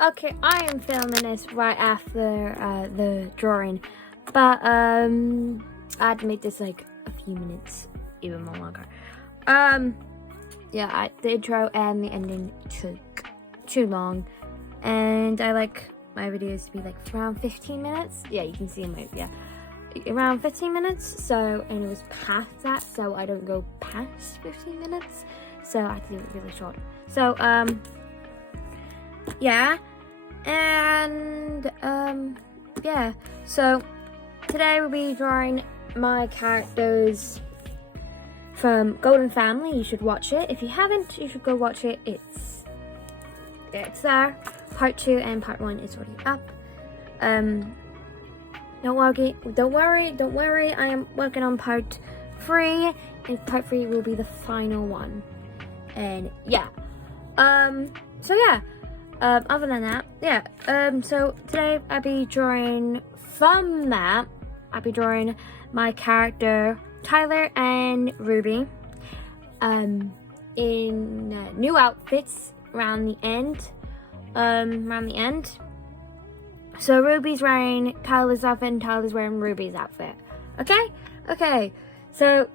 Okay, I am filming this right after the drawing, but I had to make this like a few minutes, even more longer. Yeah, the intro and the ending took too long, and I like my videos to be like around 15 minutes. Yeah, you can see in my around 15 minutes. So, and it was past that, so I don't go past 15 minutes. So I have to do it really short. So yeah, and yeah. So today we'll be drawing my characters from Golden Family. You should watch it. If you haven't, you should go watch it. It's there. Part 2 and part 1 is already up. Don't worry. I am working on part 3, and part 3 will be the final one. And yeah. So yeah. Other than that, yeah. So today I'll be drawing from that. I'll be drawing my character Tyler and Ruby in new outfits around the end. So Ruby's wearing Tyler's outfit and Tyler's wearing Ruby's outfit. Okay. So,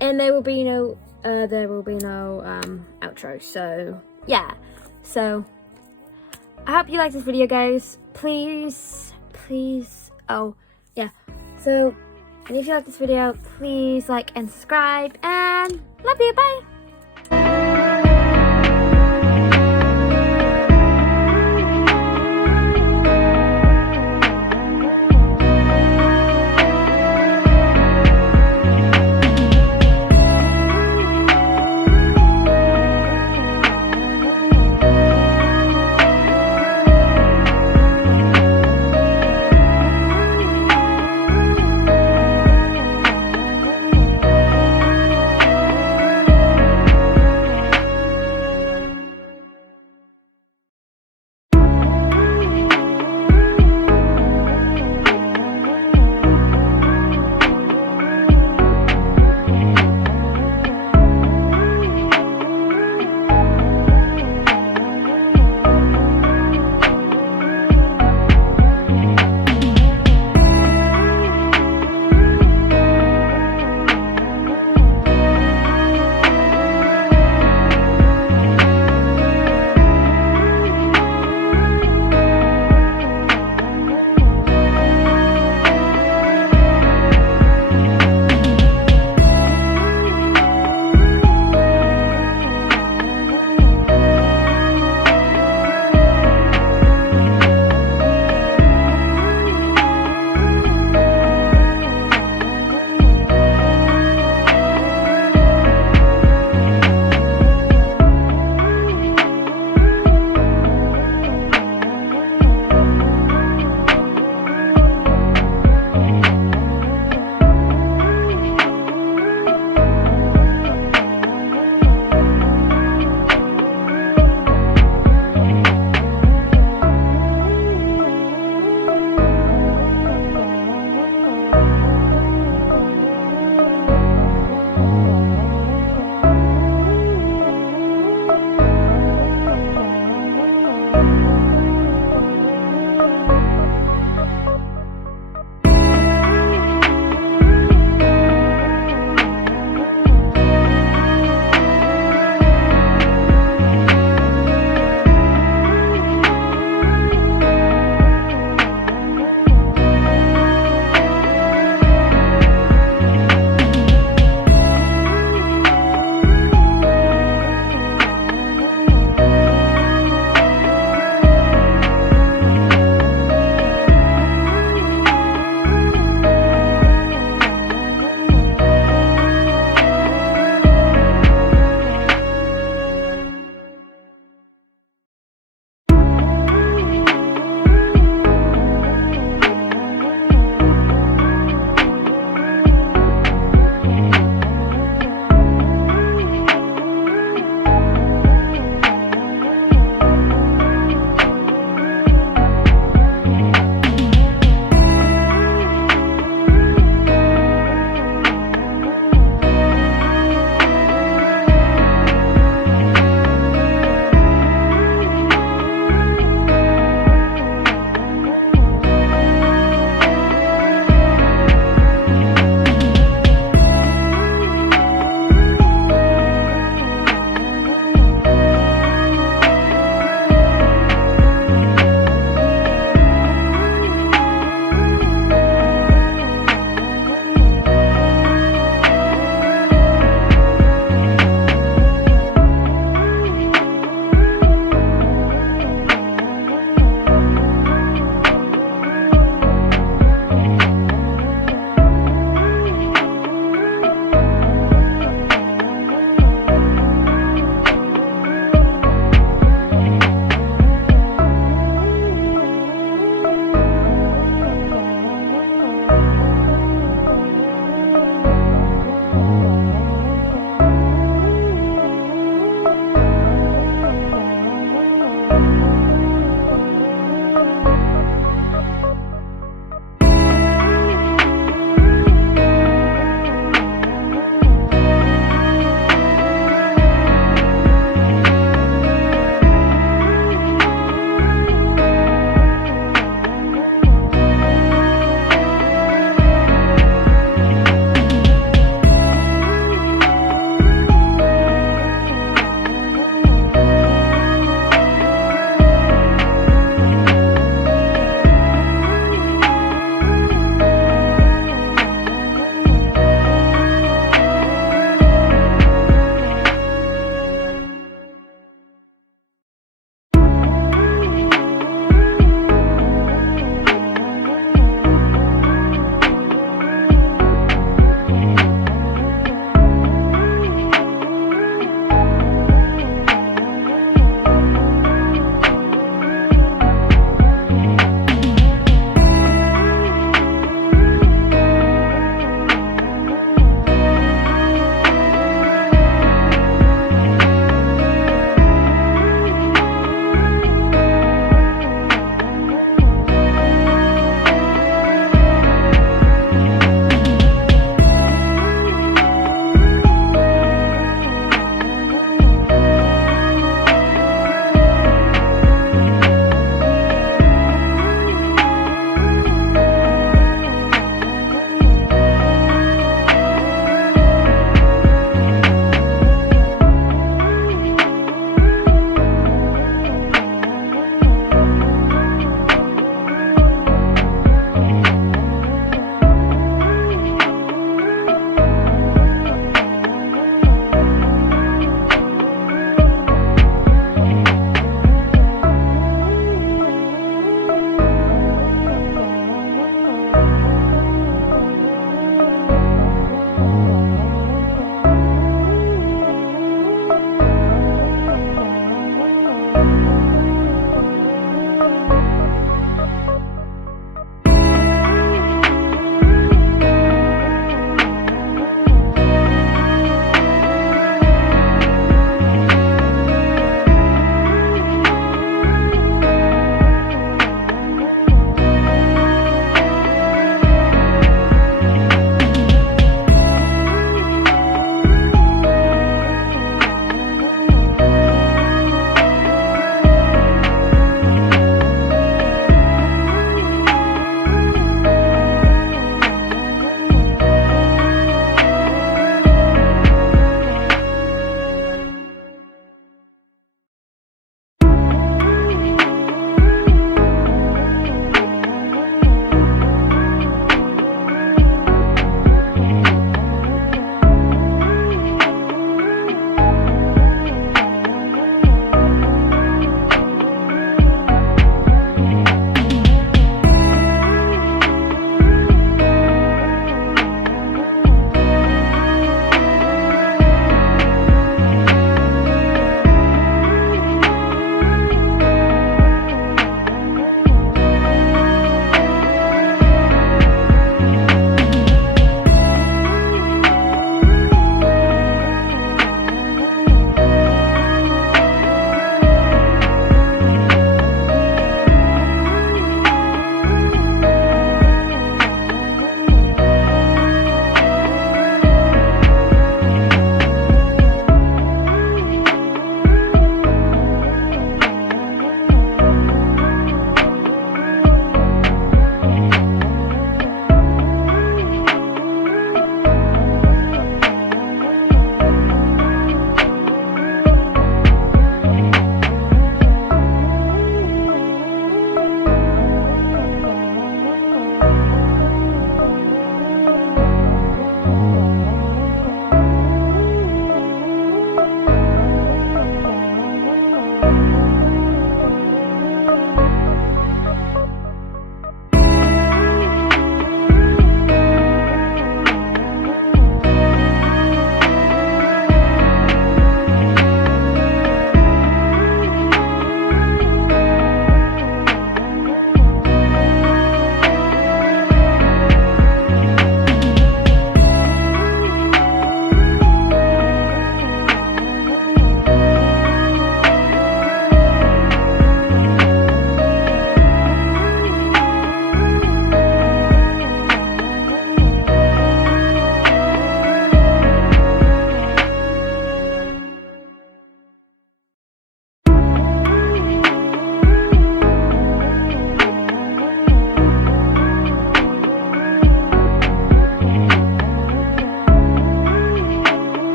and there will be no outro. So yeah. So I hope you like this video, guys. Please. Oh yeah. So if you like this video, please like and subscribe, and love you. Bye.